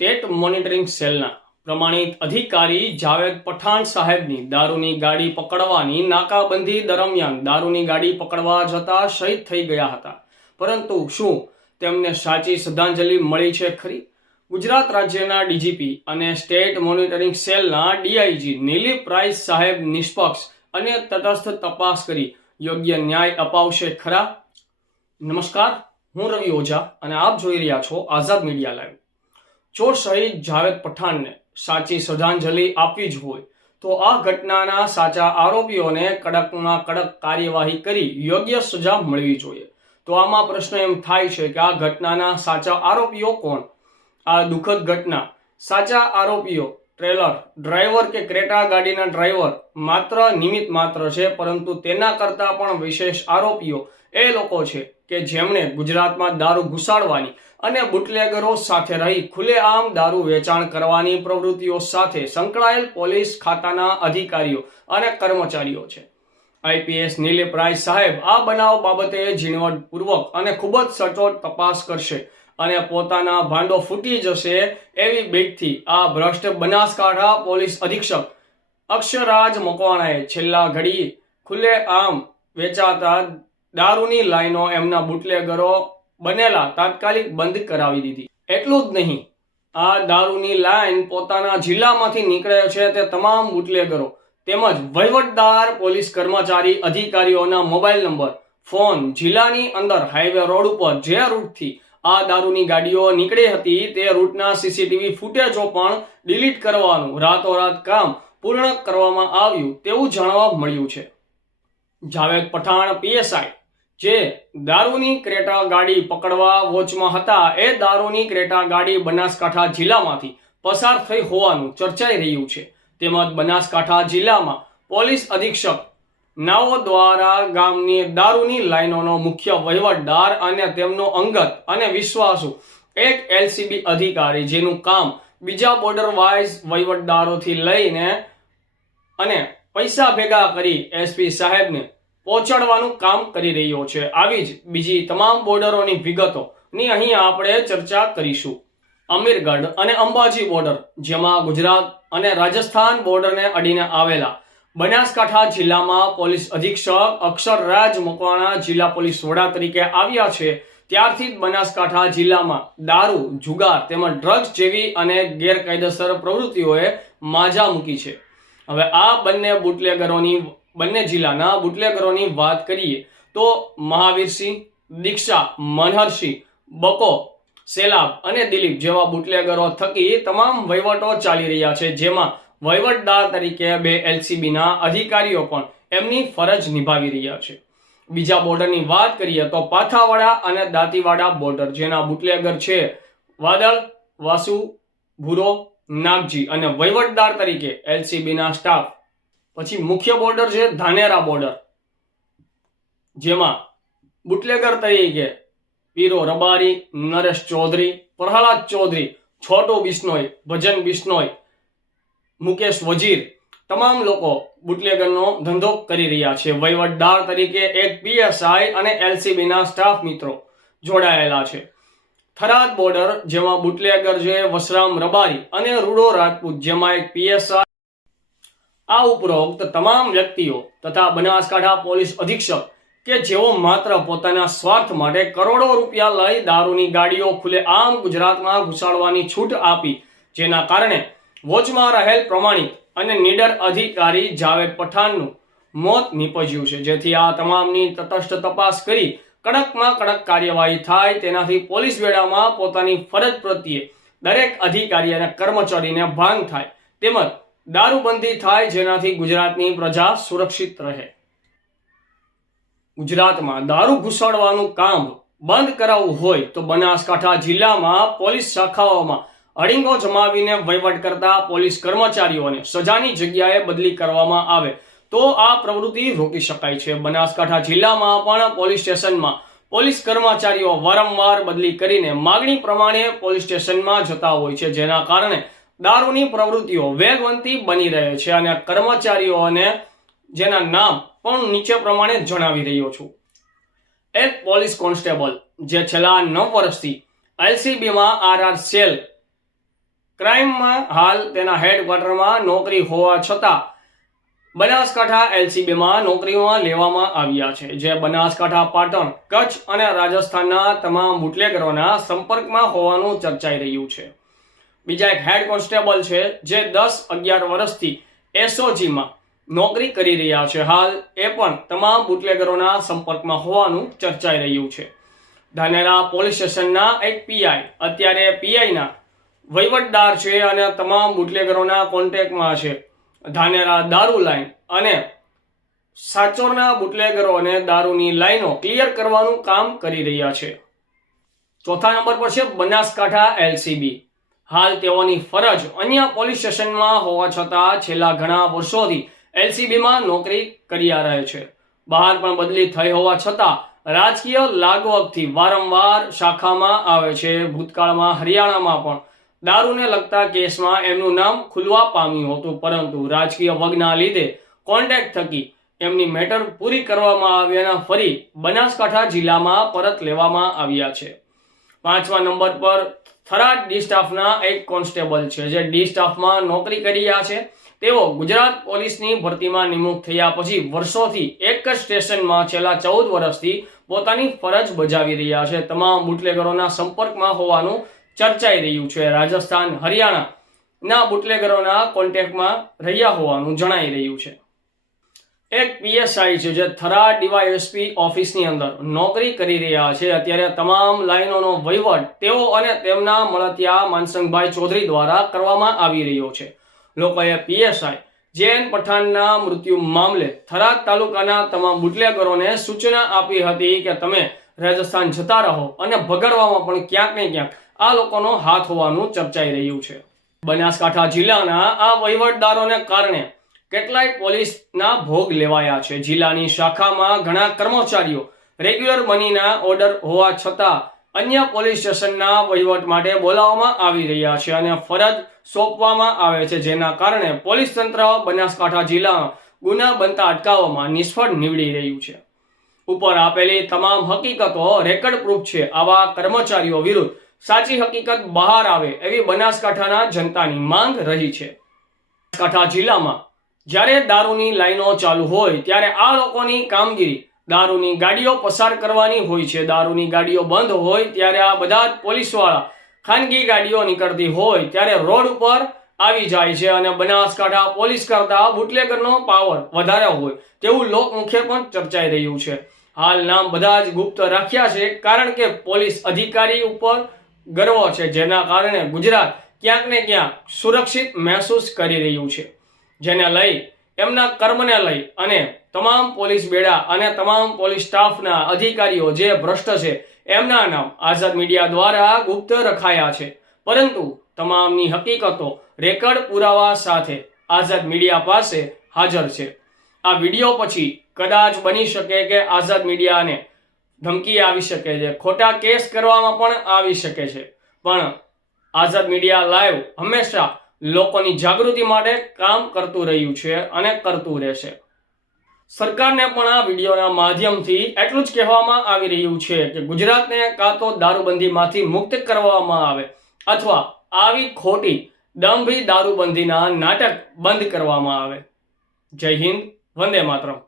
State monitoring સેલના પ્રમાણિત અધિકારી જાવેદ પઠાણ સાહેબની દારૂની ગાડી પકડવાની નાકાબંધી દરમિયાન દારૂની ગાડી પકડવા જતા શહીદ થઈ ગયા હતા, પરંતુ શું તેમને સાચી શ્રદ્ધાંજલિ મળી છે ખરી? ગુજરાત રાજ્યના ડીજીપી અને સ્ટેટ મોનિટરિંગ સેલના ડીઆઈજી નિલીપ રાય સાહેબ નિષ્પક્ષ અને તટસ્થ તપાસ કરી યોગ્ય ન્યાય અપાવશે ખરા? નમસ્કાર, હું રવિ ઓઝા અને આપ જોઈ રહ્યા છો આઝાદ મીડિયા લાઈવ. ચોર શહીદ જાવેદ પઠાણને સાચી શ્રદ્ધાંજલિ આપવી જ હોય તો આ ઘટનાના સાચા આરોપીઓને કડકમાં કડક કાર્યવાહી કરી યોગ્ય સજા મળવી જોઈએ. તો આમાં પ્રશ્ન એમ થાય છે કે આ ઘટનાના સાચા આરોપીઓ કોણ? આ દુઃખદ ઘટના સાચા આરોપીઓ ટ્રેલર ડ્રાઈવર કે ક્રેટા ગાડીના ડ્રાઈવર માત્ર નિમિત્ત માત્ર છે, પરંતુ તેના કરતા પણ વિશેષ આરોપીઓ એ લોકો છે કે જેમણે ગુજરાતમાં દારૂ ઘુસાડવાની અને બુટલેગરો સાથે રહી ખુલ્લેઆમ દારૂ વેચાણ કરવાની પ્રવૃત્તિઓ સાથે સંકળાયેલ પોલીસ ખાતાના અધિકારીઓ અને કર્મચારીઓ છે. આઈપીએસ નિલીપ રાય સાહેબ આ બનાવ બાબતે ઝીણવટપૂર્વક અને ખૂબ જ સચોટ તપાસ કરશે અને પોતાના ભાંડો ફૂટી જશે એવી બીકથી આ ભ્રષ્ટ બનાસકાંઠા પોલીસ અધિક્ષક અક્ષરાજ મકવાણાએ છેલ્લા ઘડી ખુલ્લેઆમ વેચાતા દારૂની લાઈનો એમના બુટલેગરો બનેલા તાત્કાલિક બંધ કરાવી દીધી. એટલું જ નહીં, આ દારૂની લાઈન પોતાના જિલ્લામાંથી નીકળે છે તે તમામ બુટલેગરો તેમજ વહીવટદાર પોલીસ કર્મચારી અધિકારીઓના મોબાઈલ નંબર, ફોન, જિલ્લાની અંદર હાઈવે રોડ ઉપર જે રૂટથી આ દારૂની ગાડીઓ નીકળી હતી તે રૂટના સીસીટીવી ફૂટેજો પણ ડિલીટ કરવાનું રાતોરાત કામ પૂર્ણ કરવામાં આવ્યું તેવું જાણવા મળ્યું છે. જાવેદ પઠાણ પીએસઆઈ જે દારૂની ક્રેટા ગાડી પકડવા વોચમાં હતા, એ દારૂની ક્રેટા ગાડી બનાસકાંઠા જિલ્લામાંથી પસાર થઈ હોવાનું ચર્ચાઈ રહ્યું છે. તેમજ બનાસકાંઠા જિલ્લામાં પોલીસ અધિક્ષક નાઓ દ્વારા ગામની દારૂની લાઈનોનો મુખ્ય વહીવટદાર અને તેમનો અંગત અને વિશ્વાસુ એક એલસીબી અધિકારી જેનું કામ બીજા બોર્ડર વાઇઝ વહીવટદારોથી લઈને અને પૈસા ભેગા કરી એસપી સાહેબને પહોંચાડવાનું કામ કરી રહ્યો છે. આવી જ બીજી તમામ બોર્ડરોની વિગતોની અહીં આપણે ચર્ચા કરીશું. અમીરગઢ અને અંબાજી બોર્ડર, જેમાં ગુજરાત અને રાજસ્થાન બોર્ડરને અડીને આવેલા બનાસકાંઠા જિલ્લામાં પોલીસ અધિક્ષક અક્ષરરાજ મકવાણા જિલ્લા પોલીસ વડા તરીકે આવ્યા છે, ત્યારથી જ બનાસકાંઠા જિલ્લામાં દારૂ, જુગાર તેમજ ડ્રગ્સ જેવી અને ગેરકાયદેસર પ્રવૃત્તિઓએ માજા મૂકી છે. હવે આ બંને જિલ્લાના બુટલેગરોની વાત કરીએ તો મહાવીરસિંહ, દીક્ષા, મનહરસિંહ, બકો, સેલાબ અને દિલીપ જેવા બુટલેગરો થકી તમામ વહીવટો ચાલી રહ્યા છે, જેમાં વહીવટદાર તરીકે 2 એલસીબીના અધિકારીઓ પણ એમની ફરજ નિભાવી રહ્યા છે. બીજા બોર્ડરની વાત કરીએ તો પાથાવાડા અને દાંતીવાડા બોર્ડર, જેના બુટલેગર છે વાદળ, વાસુ, ભૂરો, નાગજી અને વહીવટદાર તરીકે એલસીબીના સ્ટાફ. પછી મુખ્ય બોર્ડર છે ધાનેરા બોર્ડર, જેમાં બુટલેગર તરીકે પીરો રબારી, નરેશ ચૌધરી, પ્રહલાદ ચૌધરી, છોટુ બિશ્નોઈ, ભજન બિશ્નોઈ, મુકેશ વજીર તમામ લોકો બુટલેગરનો ધંધો કરી રહ્યા છે. વહીવટદાર તરીકે એક પીએસઆઈ અને એલસીબીના સ્ટાફ મિત્રો જોડાયેલા છે. થરાદ બોર્ડર, જેમાં બુટલેગર છે વસરામ રબારી અને રૂડો રાજપૂત, જેમાં એક પીએસઆઈ. આ ઉપરોક્ત તમામ વ્યક્તિઓ તથા બનાસકાંઠા પોલીસ અધિક્ષક કે જેઓ માત્ર પોતાના સ્વાર્થ માટે કરોડો રૂપિયા લઈ દારૂની ગાડીઓ ખુલ્લેઆમ ગુજરાતમાં ઘુસાડવાની છૂટ આપી, જેના કારણે વોચમાં રહેલ પ્રમાણિત અને નીડર અધિકારી જાવેદ પઠાણનું મોત નીપજ્યું છે. જેથી આ તમામની તટસ્થ તપાસ કરી કડકમાં કડક કાર્યવાહી થાય તેનાથી પોલીસ બેડામાં પોતાની ફરજ પ્રત્યે દરેક અધિકારી અને કર્મચારીને ભાન થાય, તેમજ દારૂબંધી થાય, જેનાથી ગુજરાતની પ્રજા સુરક્ષિત રહે. ગુજરાતમાં દારૂ ઘુસાડવાનું કામ બંધ કરાવવું હોય તો બનાસકાંઠા જિલ્લામાં પોલીસ શાખાઓમાં અડીંગો જમાવીને વહીવટ કરતા પોલીસ કર્મચારીઓને સજાની જગ્યાએ બદલી કરવામાં આવે તો આ પ્રવૃત્તિ રોકી શકાય છે. બનાસકાંઠા જિલ્લામાં પણ પોલીસ સ્ટેશનમાં પોલીસ કર્મચારીઓ વારંવાર બદલી કરીને માગણી પ્રમાણે પોલીસ સ્ટેશનમાં જતા હોય છે, જેના કારણે દારૂની પ્રવૃત્તિઓ વેગવંતી બની રહે છે. અને કર્મચારીઓને જેના નામ પણ નીચે પ્રમાણે જણાવી રહ્યો છું. એક પોલીસ કોન્સ્ટેબલ જે છેલ્લા 9 વર્ષથી એલસીબીમાં આરઆર સેલ ક્રાઇમમાં હાલ તેના હેડક્વાર્ટરમાં નોકરી હોવા છતાં બનાસકાંઠા એલસીબીમાં નોકરીમાં લેવામાં આવ્યા છે, જે બનાસકાંઠા, પાટણ, કચ્છ અને રાજસ્થાનના તમામ બુટલેગરોના સંપર્કમાં હોવાનું ચર્ચાઈ રહ્યું છે. બીજા એક હેડ કોન્સ્ટેબલ છે જે 10-11 વર્ષથી એસઓજીમાં નોકરી કરી રહ્યા છે. હાલ એ પણ તમામ બુટલેગરોના સંપર્કમાં હોવાનું ચર્ચાઈ રહ્યું છે. ધાનેરા પોલીસ સ્ટેશનના એક પીઆઈ અત્યારે પીઆઈના વહીવટદાર છે અને તમામ બુટલેગરોના કોન્ટેક્ટમાં છે. ધાનેરા દારૂ લાઈન અને સાચોરના બુટલેગરોને દારૂની લાઈનો ક્લિયર કરવાનું કામ કરી રહ્યા છે. ચોથા નંબર પર છે બનાસકાંઠા એલસીબી. હાલ તેઓની ફરજ અન્ય પોલીસ સ્ટેશનમાં હોવા છતાં છેલ્લા ઘણા વર્ષોથી એલસીબીમાં નોકરી કર્યા રહે છે. બહાર પણ બદલી થઈ હોવા છતાં રાજકીય લાગવગથી વારંવાર શાખામાં આવે છે. ભૂતકાળમાં હરિયાણામાં પણ દારૂને લગતા કેસમાં એમનું નામ ખુલવા પામ્યું હતું, પરંતુ રાજકીય વગના લીધે કોન્ટેક્ટ થકી એમની મેટર પૂરી કરવામાં આવી અને ફરી બનાસકાંઠા જિલ્લામાં પરત લેવામાં આવ્યા છે. પાંચમા નંબર પર થરાદ ડી સ્ટાફના એક કોન્સ્ટેબલ છે જે ડી સ્ટાફમાં નોકરી કરી રહ્યા છે. તેઓ ગુજરાત પોલીસની ભરતીમાં નિમણૂક થયા પછી વર્ષોથી એક જ સ્ટેશનમાં છેલ્લા 14 વર્ષથી પોતાની ફરજ બજાવી રહ્યા છે. તમામ બુટલેગરોના સંપર્કમાં હોવાનું ચર્ચાઈ રહ્યું છે. રાજસ્થાન, હરિયાણાના બુટલેગરોના કોન્ટેક્ટમાં રહ્યા હોવાનું જણાઈ રહ્યું છે. એક પીએસઆઈ છે જે થરાદ ડીવાયએસપી ઓફિસની અંદર નોકરી કરી રહ્યા છે. અત્યારે તમામ લાઈનોનો વહીવટ તેઓ અને તેમના મળતિયા માનસંગભાઈ ચૌધરી દ્વારા કરવામાં આવી રહ્યો છે. લોકોએ પીએસઆઈ જે.એન. પઠાણના મૃત્યુ મામલે થરાદ તાલુકાના તમામ બુટલેગરોને સૂચના આપી હતી કે તમે રાજસ્થાન જતા રહો અને ભગાડવામાં પણ ક્યાંક ને ક્યાંક આ લોકોનો હાથ હોવાનું ચર્ચાઈ રહ્યું છે. બનાસકાંઠા જિલ્લાના આ વહીવટદારોને કારણે કેટલાય પોલીસના ભોગ લેવાયા છે. જિલ્લાની શાખામાં ઘણા કર્મચારીઓ રેગ્યુલર બનીના ઓર્ડર હોવા છતાં અન્ય પોલીસ સ્ટેશનના વહીવટ માટે બોલાવવામાં આવી રહ્યા છે અને ફરજ સોંપવામાં આવે છે, જેના કારણે પોલીસ તંત્ર બનાસકાંઠા જિલ્લામાં ગુના બનતા અટકાવવામાં નિષ્ફળ નીવડી રહ્યું છે. ઉપર આપેલી તમામ હકીકતો રેકર્ડ પ્રૂફ છે. આવા કર્મચારીઓ વિરુદ્ધ સાચી હકીકત બહાર આવે એવી બનાસકાંઠાના જનતાની માંગ રહી છે. બનાસકાંઠા જિલ્લામાં જ્યારે દારૂની લાઈનો ચાલુ હોય ત્યારે આ લોકોની કામગીરી દારૂની ગાડીઓ પસાર કરવાની હોય છે. દારૂની ગાડીઓ બંધ હોય ત્યારે આ બધા પોલીસવાળા ખાનગી ગાડીઓ નીકળતી હોય ત્યારે રોડ ઉપર આવી જાય છે અને બનાસકાંઠા પોલીસ કરતા બુટલેગરનો પાવર વધારે હોય તેવું લોકમુખે પણ ચર્ચાઈ રહ્યું છે. હાલ નામ બધા જ ગુપ્ત રાખ્યા છે કારણ કે પોલીસ અધિકારી ઉપર ગર્વ છે, જેના કારણે ગુજરાત ક્યાંક ને ક્યાંક સુરક્ષિત મહેસૂસ કરી રહ્યું છે. જેને લઈ એમના કર્મને લઈ અને તમામ પોલીસ બેડા અને તમામ પોલીસ સ્ટાફના અધિકારીઓ જે ભ્રષ્ટ છે એમના નામ આઝાદ મીડિયા દ્વારા ગુપ્ત રખાયા છે, પરંતુ તમામની હકીકતો રેકર્ડ પુરાવા સાથે આઝાદ મીડિયા પાસે હાજર છે. આ વિડીયો પછી કદાચ બની શકે કે આઝાદ મીડિયાને ધમકી આવી શકે છે, ખોટા કેસ કરવામાં પણ આવી શકે છે, પણ આઝાદ મીડિયા લાઈવ હંમેશા લોકોની જાગૃતિ માટે કામ કરતું રહ્યું છે અને કરતું રહેશે. સરકારને પણ આ વિડીયોના માધ્યમથી એટલું જ કહેવામાં આવી રહ્યું છે કે ગુજરાતને કાં તો દારૂબંધીમાંથી મુક્ત કરવામાં આવે અથવા આવી ખોટી દંભી દારૂબંધીના નાટક બંધ કરવામાં આવે. જય હિન્દ, વંદે માતરમ.